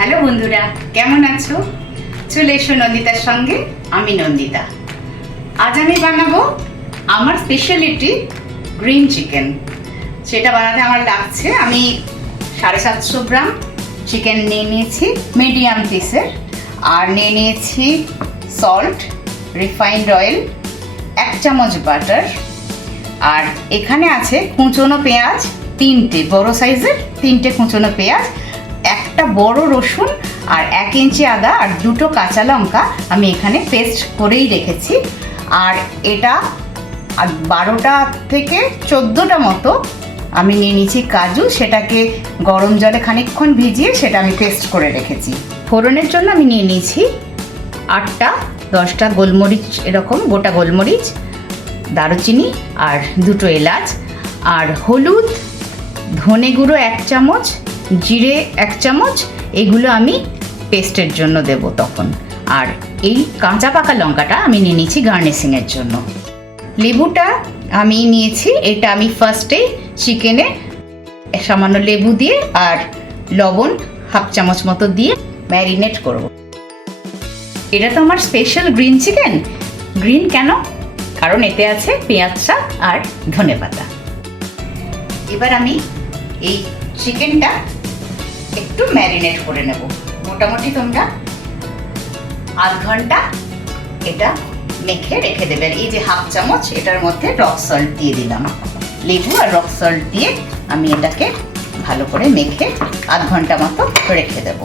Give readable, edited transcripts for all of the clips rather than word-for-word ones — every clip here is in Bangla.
হ্যালো বন্ধুরা, কেমন আছো? চলে এসো নন্দিতার সঙ্গে। আমি নন্দিতা। আজ আমি বানাবো আমার স্পেশালিটি গ্রিন চিকেন। সেটা বানাতে আমার লাগছে, আমি 750 গ্রাম চিকেন নিয়ে নিয়েছি মিডিয়াম পিসের, আর নিয়ে নিয়েছি সল্ট, রিফাইন্ড অয়েল, 1 চামচ বাটার, আর এখানে আছে কুচনো পেঁয়াজ 3টে, বড় সাইজের 3টে কুচনো পেঁয়াজ, একটা বড় রসুন, আর 1 ইঞ্চি আদা, আর 2টো কাঁচা লঙ্কা আমি এখানে পেস্ট করেই রেখেছি। আর এটা 12টা থেকে 14টা মতো আমি নিয়ে নিয়েছি কাজু, সেটাকে গরম জলে খানিকক্ষণ ভিজিয়ে সেটা আমি পেস্ট করে রেখেছি। ফোড়নের জন্য আমি নিয়ে নিয়েছি 8টা 10টা গোলমরিচ, এরকম গোটা গোলমরিচ, দারুচিনি আর 2টো এলাচ, আর হলুদ, ধনে গুঁড়ো 1 চামচ, জিরে 1 চামচ, এগুলো আমি পেস্টের জন্য দেব তখন। আর এই কাঁচা পাকা লঙ্কাটা আমি নিয়ে নিয়েছি গার্নিশিংয়ের জন্য। লেবুটা আমি নিয়েছি, এটা আমি ফার্স্টে চিকেনে সামান্য লেবু দিয়ে আর লবণ 1/2 চামচ মতো দিয়ে ম্যারিনেট করব। এটা তো আমার স্পেশাল গ্রিন চিকেন। গ্রিন কেন? কারণ এতে আছে পেঁয়াজ শাক আর ধনেপাতা। এবার আমি এই চিকেনটা একটু ম্যারিনেট করে নেব। মোটামুটি তোমরা আধ ঘন্টা এটা মেখে রেখে দেবে। আর এই যে 1/2 চামচ এটার মধ্যে রক সল্ট দিয়ে দিলাম, লেবু আর রক সল্ট দিয়ে আমি এটাকে ভালো করে মেখে আধ ঘন্টা মতো রেখে দেব।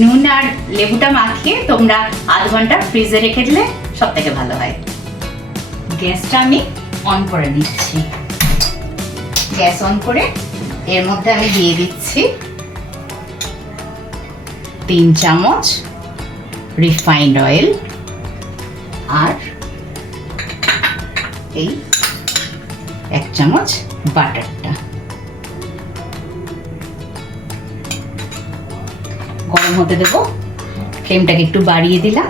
নুন আর লেবুটা মাখিয়ে তোমরা আধ ঘন্টা ফ্রিজে রেখে দিলে সব থেকে ভালো হয়। গ্যাসটা আমি অন করে দিচ্ছি। গ্যাস অন করে এর মধ্যে আমি দিয়ে দিচ্ছি 3 চামচ রিফাইন্ড অয়েল, আর এই 1 চামচ বাটারটা। গরম হতে দেব, ফ্লেমটাকে একটু বাড়িয়ে দিলাম।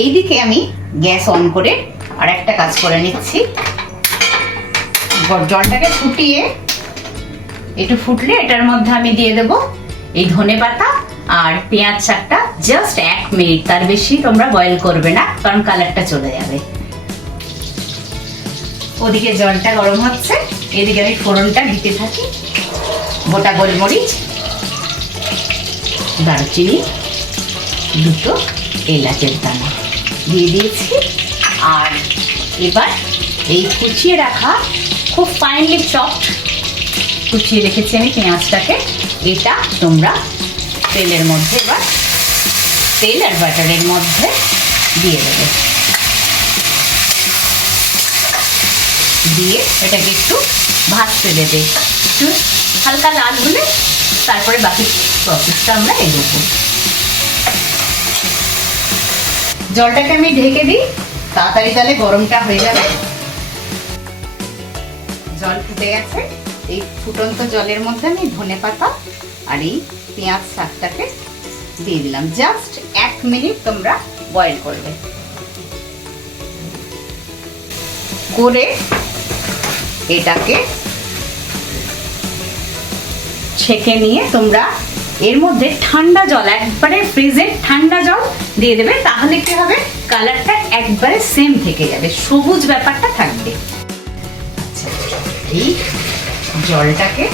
এইদিকে আমি গ্যাস অন করে আর একটা কাজ করে নিচ্ছি। জলটাকে ফুটিয়ে একটু ফুটলে এটার মধ্যে আমি দিয়ে দেব এই ধনেপাতা আর পেঁয়াজ শাকটা। জাস্ট 1 মিনিট, তার বেশি তোমরা বয়েল করবে না, কারণ কালারটা চলে যাবে। ওদিকে জলটা গরম হচ্ছে, এদিকে আমি ফোড়নটা দিতে থাকি। গোটা গোলমরিচ, দারুচিনি, 2টো এলাচের দানা দিয়ে দিয়েছি। আর এবার এই কুচিয়ে রাখা, খুব ফাইনলি চপড কুচিয়ে রেখেছি আমি পেঁয়াজটাকে, এটা তোমরা তেলের মধ্যে, এবার তেল আর বাটারের মধ্যে দিয়ে দেবে। দিয়ে এটাকে একটু ভাজতে দেবে, একটু হালকা লাল হলে তারপরে বাকি প্রসেসটা আমরা এগোবো। জলটাকে আমি ঢেকে দিই, তাড়াতাড়ি তাহলে গরমটা হয়ে যাবে। জল ফুটে গেছে, এই ফুটন্ত জলের মধ্যে আমি ধনেপাতা আর এই পেঁয়াজ শাকটাকে দিয়ে দিলাম। জাস্ট 1 মিনিট তোমরা বয়েল করবে। করে এটাকে ছেঁকে নিয়ে তোমরা এর মধ্যে ঠান্ডা জল, একবারে ফ্রিজের ঠান্ডা জল দিয়ে দেবে। তাহলে কি হবে, কালারটা একবারে সেম থেকে যাবে, সবুজ ব্যাপারটা থাকবে। আচ্ছা, এই জলটাকে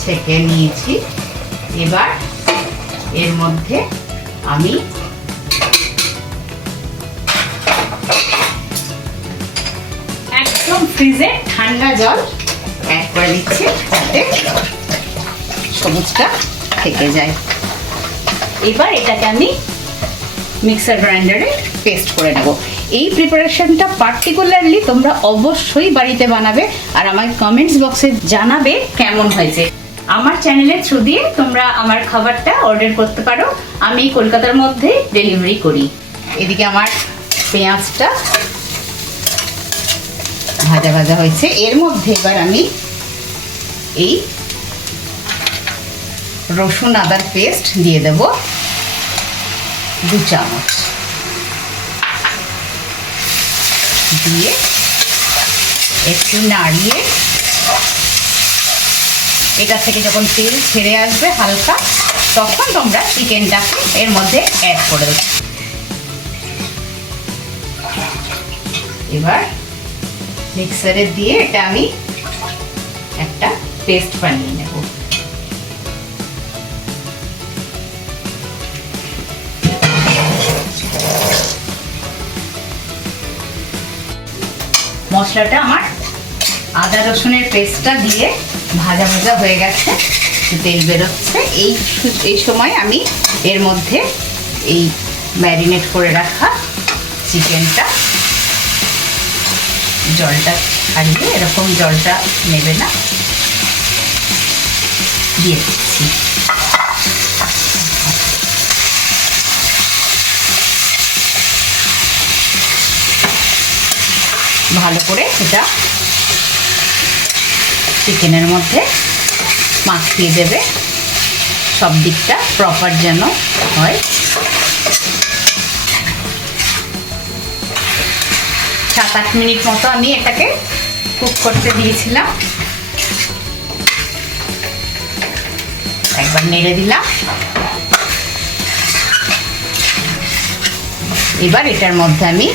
ছেঁকে নিয়েছি। এবার এর মধ্যে আমি একদম ফ্রিজের ঠান্ডা জল অ্যাড করে দিচ্ছি, যাতে সবুজটা থেকে যায়। এবার এটাকে আমি মিক্সার গ্রাইন্ডারে পেস্ট করে নেব। এই প্রিপারেশনটা পার্টিকুলারলি তোমরা অবশ্যই বাড়িতে বানাবে, আর আমার কমেন্টস বক্সে জানাবে কেমন হয়েছে। আমার চ্যানেলের থ্রু দিয়ে তোমরা আমার খাবারটা অর্ডার করতে পারো, আমি কলকাতার মধ্যে ডেলিভারি করি। এদিকে আমার পেঁয়াজটা ভাজা ভাজা হয়েছে, এর মধ্যে এবার আমি এই রসুন আদার পেস্ট দিয়ে দেব 2 চামচ, দিয়ে একটু নাড়িয়ে এটা থেকে যখন তেল ছেড়ে আসবে হালকা, তখন তোমরা চিকেনটাকে এর মধ্যে অ্যাড করে দেবে। এবার মিক্সারে দিয়ে এটা আমি একটা পেস্ট বানিয়ে নেব। মশলাটা আমার আদা রসুনের পেস্টটা দিয়ে ভাজা ভাজা হয়ে গেছে, তেল বেরোচ্ছে। এই সময় আমি এর মধ্যে এই ম্যারিনেট করে রাখা চিকেনটা, জলটা ছাড়িয়ে, এরকম জলটা নেবে না, দিয়ে দিচ্ছি। ভালো করে এটা চিকেনের মধ্যে মাখিয়ে দেবে, সব দিকটা প্রপার যেন হয়। 7-8 মিনিট মতো আমি এটাকে কুক করতে দিয়েছিলাম। একবার নেড়ে দিলাম। এবার এটার মধ্যে আমি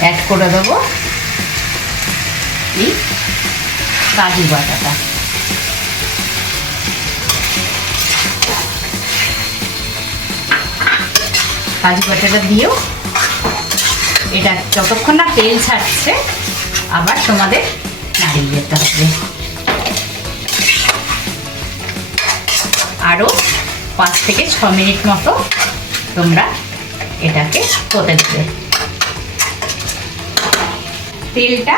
অ্যাড করে দেবো এই কাজু বাটাটা। কাজু বাটাটা দিয়েও এটা যতক্ষণ না তেল ছাড়ছে আবার তোমাদের নাড়িয়ে যেতে হবে। আরও 5 থেকে 6 মিনিট মতো তোমরা এটাকে হতে দেবে। তেলটা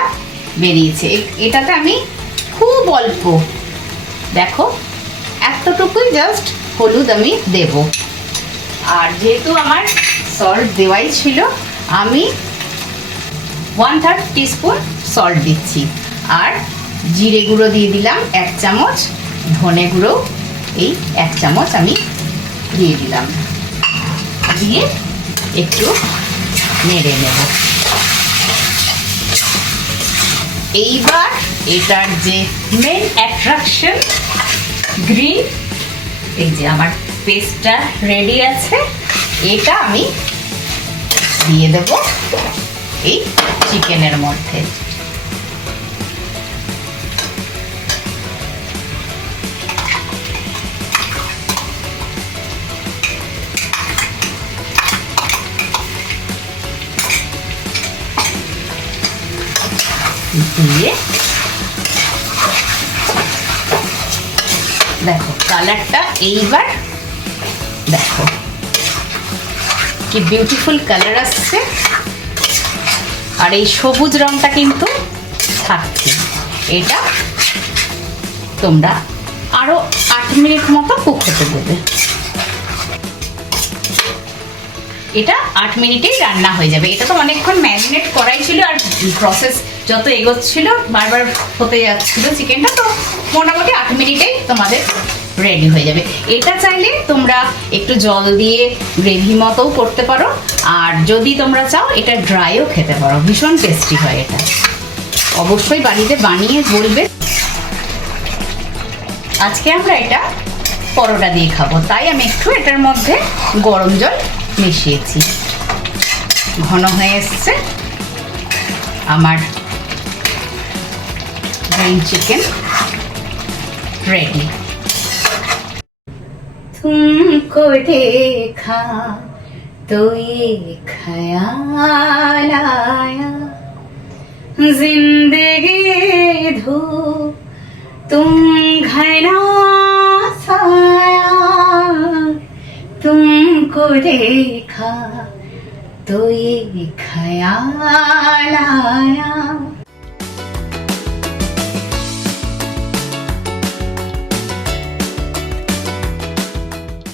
বেরিয়েছে, এটাতে আমি খুব অল্প, দেখো এতটুকুই জাস্ট হলুদ আমি দেব। আর যেহেতু আমার সল্ট দেওয়াই ছিল, আমি 1/3 টিস্পুন সল্ট দিচ্ছি। আর জিরে গুঁড়ো দিয়ে দিলাম 1 চামচ, ধনে গুঁড়ো এই 1 চামচ আমি দিয়ে দিলাম, দিয়ে একটু নেড়ে নেব। এইবার এটার যে মেন অ্যাট্রাকশন গ্রিন, এই যে আমার পেস্টটা রেডি আছে, এটা আমি দিয়ে দেব এই চিকেনের মধ্যে। দিয়ে দেখো কালারটা, এইবার দেখো কি বিউটিফুল কালার আসছে। আর এই সবুজ রংটা কিন্তু থাকছে। এটা তোমরা আরো 8 মিনিট মতো কুক হতে দেবে। এটা 8 মিনিটেই রান্না হয়ে যাবে। এটা তো অনেকক্ষণ ম্যারিনেট করাই ছিল, আর প্রসেস যত এগোচ্ছিল বারবার হতে যাচ্ছিল চিকেনটা, তো মোটামুটি 8 মিনিটেই তোমাদের রেডি হয়ে যাবে। এটা চাইলে তোমরা একটু জল দিয়ে গ্রেভি মতোও করতে পারো, আর যদি তোমরা চাও এটা ড্রাইও খেতে পারো, ভীষণ টেস্টি হয় এটা। অবশ্যই বাড়িতে বানিয়ে বলবে। আজকে আমরা এটা পরোটা দিয়ে খাবো, তাই আমি একটু এটার মধ্যে গরম জল মিশিয়েছি। ঘন হয়ে এসছে আমার গ্রিন চিকেন रेडी। तुमको देखा तो ये ख्याल आया, जिंदगी धूप तुम घना साया, तुमको देखा तो ये ख्याल आया,